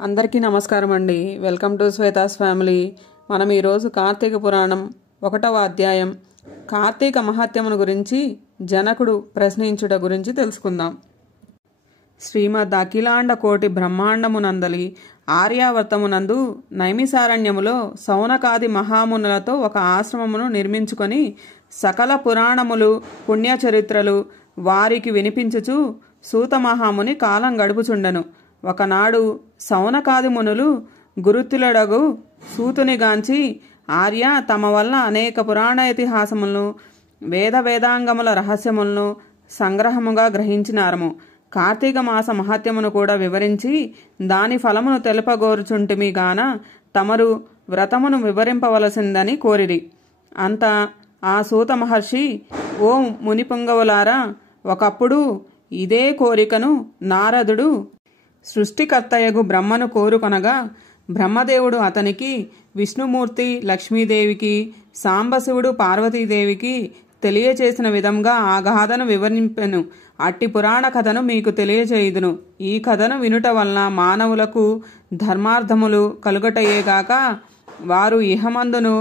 అందరికీ నమస్కారం అండి. Welcome to Shweta's family. మనం ఈరోజు కార్తీక పురాణం 1వ అధ్యాయం కార్తీక మహాత్మ్యమును గురించి జనకుడు ప్రశ్నించుట గురించి తెలుసుకుందాం. శ్రీమద్ అఖిలాండ కోటి బ్రహ్మాండమునందలి ఆర్యావర్తమునందు నైమిసారణ్యములో సౌనకాది మహామునులతో ఒక ఆశ్రమమును నిర్మించుకొని సకల పురాణములు పుణ్యచరిత్రలు వారికి వినిపించుచు సూత మహాముని కాలం గడుపుచుండెను. ఒకనాడు సౌనకాది మునులు గురుతులడగు సూతునిగాంచి, ఆర్య, తమ వల్ల అనేక పురాణ ఇతిహాసములను వేదాంగముల రహస్యములను సంగ్రహముగా గ్రహించినారము. కార్తీక మాస మహాత్యమును కూడా వివరించి దాని ఫలమును తెలుపగోరుచుంటిమి గాన తమరు వ్రతమును వివరింపవలసిందని కోరిరి. అంత ఆ సూత మహర్షి, ఓ మునిపుంగవులారా, ఒకప్పుడు ఇదే కోరికను నారదుడు సృష్టికర్తయగు బ్రహ్మను కోరుకొనగా బ్రహ్మదేవుడు అతనికి విష్ణుమూర్తి లక్ష్మీదేవికి, సాంబశివుడు పార్వతీదేవికి తెలియచేసిన విధంగా ఆ గాథను వివరింపెను. అట్టి పురాణ కథను మీకు తెలియచేయుదును. ఈ కథను వినుట వలన మానవులకు ధర్మార్థములు కలుగటయేగాక వారు ఇహమందును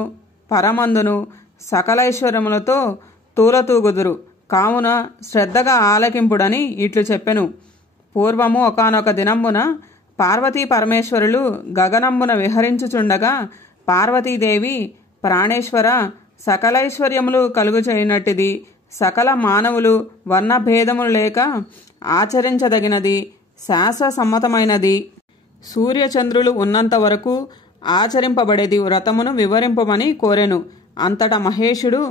పరమందును సకలైశ్వర్యములతో తూలతూగుదురు. కావున శ్రద్ధగా ఆలకింపుడని ఇట్లు చెప్పెను. పూర్వము ఒకానొక దినంబున పార్వతీ పరమేశ్వరులు గగనంబున విహరించుచుండగా పార్వతీదేవి, ప్రాణేశ్వర, సకలైశ్వర్యములు కలుగుచేయునట్టిది సకల మానవులు వర్ణభేదములు లేక ఆచరించదగినది శాస్త్ర సమ్మతమైనది సూర్యచంద్రులు ఉన్నంత వరకు ఆచరింపబడేది వ్రతమును వివరింపమని కోరెను. అంతట మహేషుడు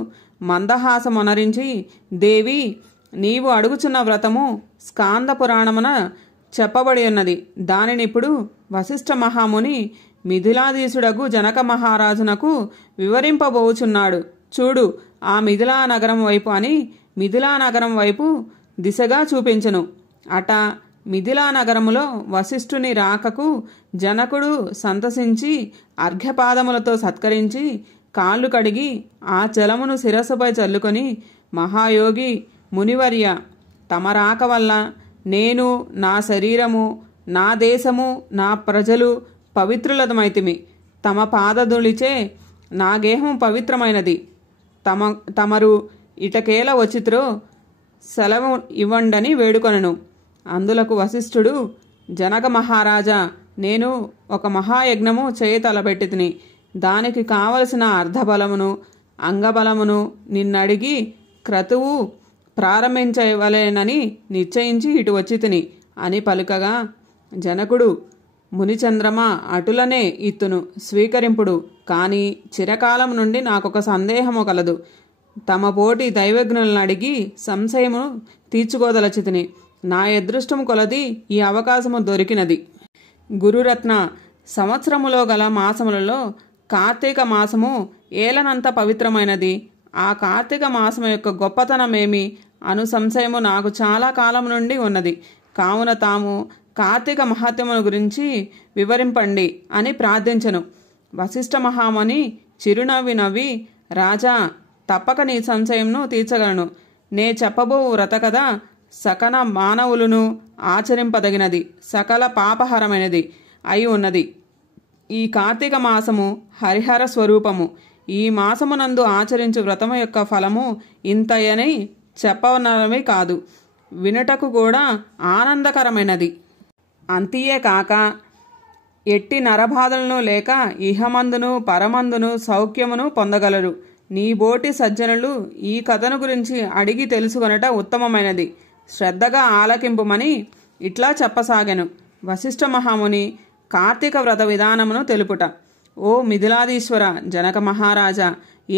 మందహాసమొనరించి, దేవి, నీవు అడుగుచున్న వ్రతము స్కాంద పురాణమున చెప్పబడి ఉన్నది. దానినిప్పుడు వశిష్ఠ మహాముని మిథిలాధీశుడగు జనక మహారాజునకు వివరింపబోచున్నాడు. చూడు, ఆ మిథిలా నగరం వైపు అని మిథిలా నగరం వైపు దిశగా చూపించెను. అట మిథిలా నగరములో వశిష్ఠుని రాకకు జనకుడు సంతసించి అర్ఘ్యపాదములతో సత్కరించి కాళ్ళు కడిగి ఆ జలమును శిరస్సుపై చల్లుకొని, మహాయోగి మునివర్య, తమ రాక వల్ల నేను, నా శరీరము, నా దేశము, నా ప్రజలు పవిత్రులమైతిమి. తమ పాదధూళిచే నా గేహం పవిత్రమైనది. తమరు ఇటకేల వచ్చిత్రో సెలవు ఇవ్వండని వేడుకొనెను. అందులకు వశిష్ఠుడు, జనక మహారాజా, నేను ఒక మహాయజ్ఞము చేయతలపెట్టితిని. దానికి కావలసిన అర్ధబలమును అంగబలమును నిన్నడిగి క్రతువు ప్రారంభించవలేనని నిశ్చయించి ఇటు వచ్చి తిని అని పలుకగా, జనకుడు, మునిచంద్రమ, అటులనే ఇత్తును స్వీకరింపుడు. కాని చిరకాలం నుండి నాకొక సందేహము కలదు. తమ పోటీ దైవజ్ఞులను అడిగి సంశయము తీర్చుకోదలచితిని. నా అదృష్టము కొలది ఈ అవకాశము దొరికినది. గురురత్న, సంవత్సరములో గల మాసములలో కార్తీక మాసము ఏలనంత పవిత్రమైనది. ఆ కార్తీక మాసము యొక్క గొప్పతనమేమి అను సంశయము నాకు చాలా కాలం నుండి ఉన్నది. కావున తాము కార్తీక మహాత్మ్యమును గురించి వివరింపండి అని ప్రార్థించెను. వశిష్ఠ మహాముని చిరునవ్వి నవ్వి, రాజా, తప్పక నీ సంశయంను తీర్చగలను. నే చెప్పబో వ్రత కథ సకల మానవులను ఆచరింపదగినది, సకల పాపహరమైనది అయి ఉన్నది. ఈ కార్తీక మాసము హరిహర స్వరూపము. ఈ మాసమునందు ఆచరించు వ్రతము యొక్క ఫలము ఇంతయని చెప్పనవి కాదు, వినుటకు కూడా ఆనందకరమైనది. అంతియే కాక ఎట్టి నరబాధలను లేక ఇహమందును పరమందును సౌఖ్యమును పొందగలరు. నీ బోటి సజ్జనులు ఈ కథను గురించి అడిగి తెలుసుకొనట ఉత్తమమైనది. శ్రద్ధగా ఆలకింపుమని ఇట్లా చెప్పసాగెను. వశిష్ఠ మహాముని కార్తీక వ్రత విధానమును తెలుపుట. ఓ మిథిలాధీశ్వర, జనక మహారాజా,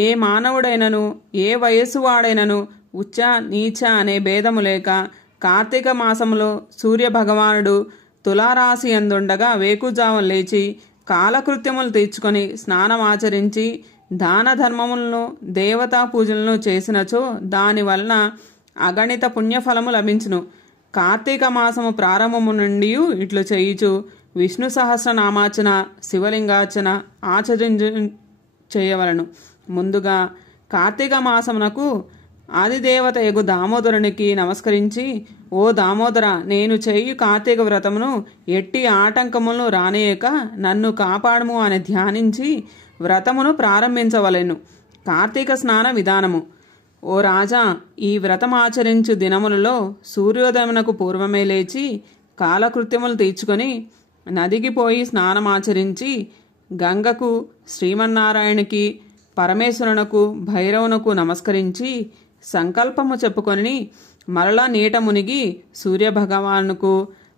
ఏ మానవుడైనను ఏ వయస్సు వాడైనను ఉచ్చ నీచ అనే భేదము లేక కార్తీక మాసములో సూర్యభగవానుడు తులారాశి అందుండగా వేకుజావం లేచి కాలకృత్యములు తీర్చుకొని స్నానమాచరించి దాన ధర్మములను దేవతా పూజలను చేసినచో దానివలన అగణిత పుణ్యఫలము లభించును. కార్తీక మాసము ప్రారంభము నుండి ఇట్లు చేయుచు విష్ణు సహస్రనామార్చన, శివలింగార్చన చేయవలను. ముందుగా కార్తీక మాసమునకు ఆదిదేవత యగు దామోదరునికి నమస్కరించి ఓ దామోదర, నేను చెయ్యి కార్తీక వ్రతమును ఎట్టి ఆటంకములను రానేయక నన్ను కాపాడము అని ధ్యానించి వ్రతమును ప్రారంభించవలెను. కార్తీక స్నాన విధానము. ఓ రాజా, ఈ వ్రతమాచరించు దినములలో సూర్యోదయమునకు పూర్వమే లేచి కాలకృత్యములు తీర్చుకొని నదికి పోయి స్నానమాచరించి గంగకు, శ్రీమన్నారాయణకి, పరమేశ్వరునకు, భైరవునకు నమస్కరించి సంకల్పము చెప్పుకొని మరలా నీట మునిగి సూర్యభగవానుకు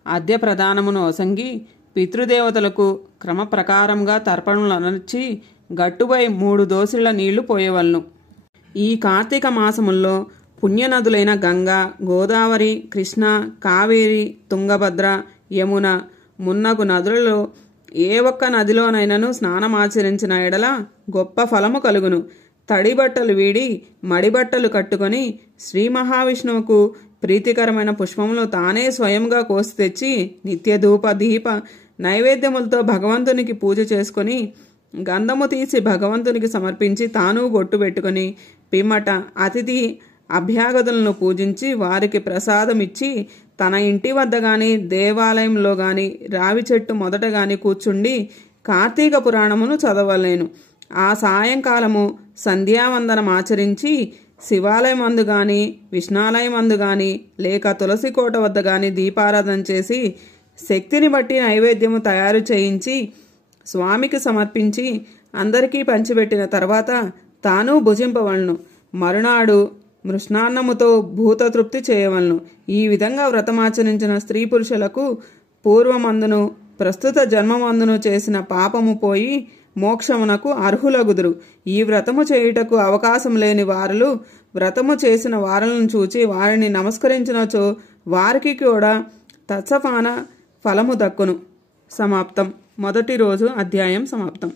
అద్య ప్రదానమును ఒసంగి పితృదేవతలకు క్రమప్రకారంగా తర్పణములు అనర్చి గట్టుపై 3 దోసిళ్ల నీళ్లు పోయవలను. ఈ కార్తీక మాసముల్లో పుణ్యనదులైన గంగా, గోదావరి, కృష్ణ, కావేరి, తుంగభద్ర, యమున మున్నగు నదులలో ఏ ఒక్క నదిలోనైనను స్నానమాచరించిన ఎడల గొప్ప ఫలము కలుగును. తడిబట్టలు వీడి మడిబట్టలు కట్టుకొని శ్రీ మహావిష్ణువుకు ప్రీతికరమైన పుష్పములు తానే స్వయంగా కోసి తెచ్చి నిత్య ధూప దీప నైవేద్యములతో భగవంతునికి పూజ చేసుకొని గంధము తీసి భగవంతునికి సమర్పించి తాను బొట్టు పెట్టుకొని పిమ్మట అతిథి అభ్యాగతులను పూజించి వారికి ప్రసాదం ఇచ్చి తన ఇంటి వద్ద గాని దేవాలయంలో గాని రావి చెట్టు మొదట గాని కూర్చుండి కార్తీక పురాణమును చదవలేను. ఆ సాయంకాలము సంధ్యావందనం ఆచరించి శివాలయం అందు గాని, విష్ణాలయం అందు గాని, లేక తులసి కోట వద్ద గాని దీపారాధన చేసి శక్తిని బట్టి నైవేద్యము తయారు చేయించి స్వామికి సమర్పించి అందరికీ పంచిపెట్టిన తర్వాత తాను భుజింపవలను. మరునాడు మృష్ణాన్నముతో భూతతృప్తి చేయవలను. ఈ విధంగా వ్రతమాచరించిన స్త్రీ పురుషులకు పూర్వమందును ప్రస్తుత జన్మమందును చేసిన పాపము పోయి మోక్షమునకు అర్హులగుదురు. ఈ వ్రతము చేయుటకు అవకాశం లేని వారులు వ్రతము చేసిన వారులను చూచి వారిని నమస్కరించినచో వారికి కూడా తత్సమాన ఫలము దక్కును. సమాప్తం. మొదటి రోజు అధ్యాయం సమాప్తం.